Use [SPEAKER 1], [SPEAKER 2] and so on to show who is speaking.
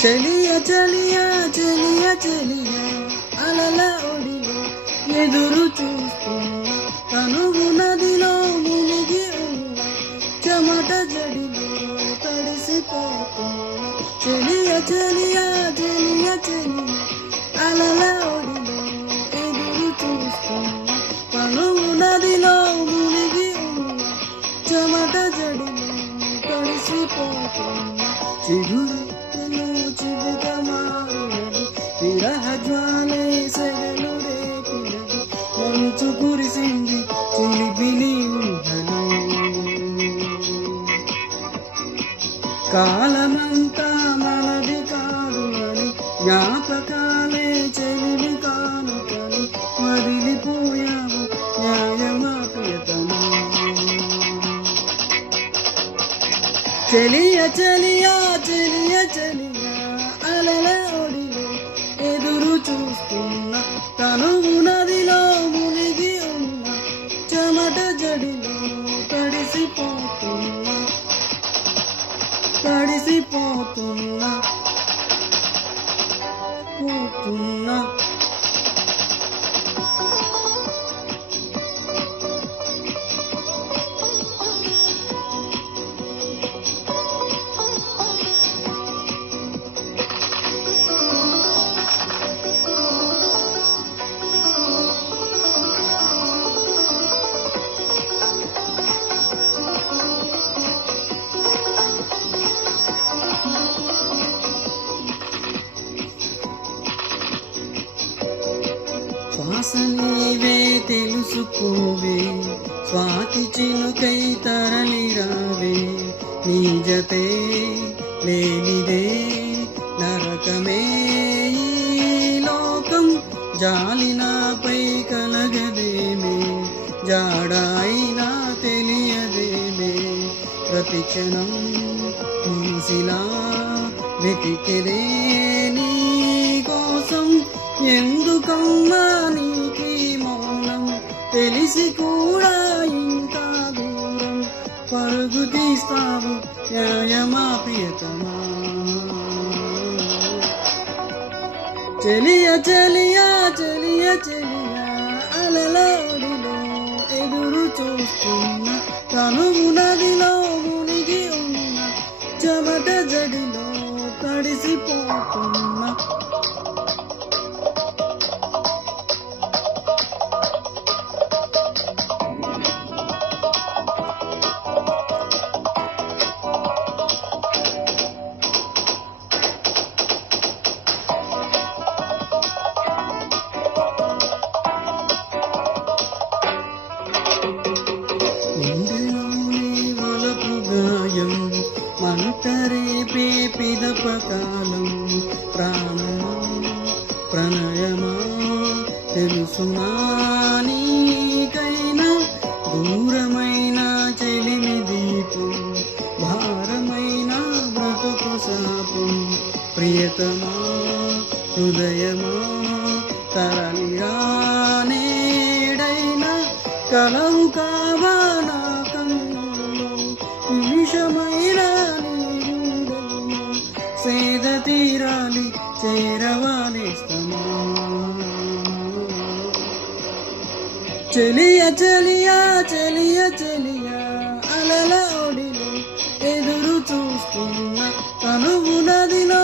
[SPEAKER 1] చెలియ చెలియ చెలియ చెలియ అలల ఒడిలో ఎదురు చూస్తున్న తనువు నదిలో మునిగి ఉన్న చెమట జడిలో తడిసిపోతున్న చెలియ చెలియ చెలియ చెలియ అలల ఒడిలో ఎదురు చూస్తున్న తనువు నదిలో మునిగి ఉన్న చెమట జడిలో తడిసిపోతున్న చిగురు విరహ జ్వాలే సెగలు రేపినది మంచు కురిసింది చిలిపిలి ఊహలో. కాలమంతా మనది కాదు అని జ్ఞాపకాలే చెలిమి కానుకని వదిలిపోయావు న్యాయమా ప్రియతమా చెలియ చెలి పాట జడిలో తడిసిపోతున్నా. తడిసిపోతున్నా. పోతున్నా. శ్వాస నీవే తెలుసుకోవే. స్వాతి చినుకై తరలి రావే. నీ జతే లేనిదే నరకమే. లోకం జాలి నాపై కలగదేమే జాడాయినా తెలియదేమే ప్రతి క్షణం మనసిలా వెతికెదే నీ ఎందుకమ్మా నీకి మౌనం? తెలిసి కూడా ఇంకా దూరం పరుగు తీస్తావు న్యాయమా ప్రియతమా? చెలియ చెలియ చెలియ చెలియ అలలాడిలో ఎదురు చూస్తున్న తనువు నదిలో మునిగి ఉన్న చెమట జడిలో తడిసిపోతున్న పిదపకాలం ప్రాణమా ప్రణయమా తెలుసునా నీకైనా? దూరమైన చెలిమి దీపం భారమైన బ్రతుకు శాపం ప్రియతమా హృదయమా తరలిరానేడైనా కలవు చేరవాలిస్తమా చెలియ చెలియ చెలియ చెలియ అలల ఒడిలో ఎదురు చూస్తున్న తనువు నదిలో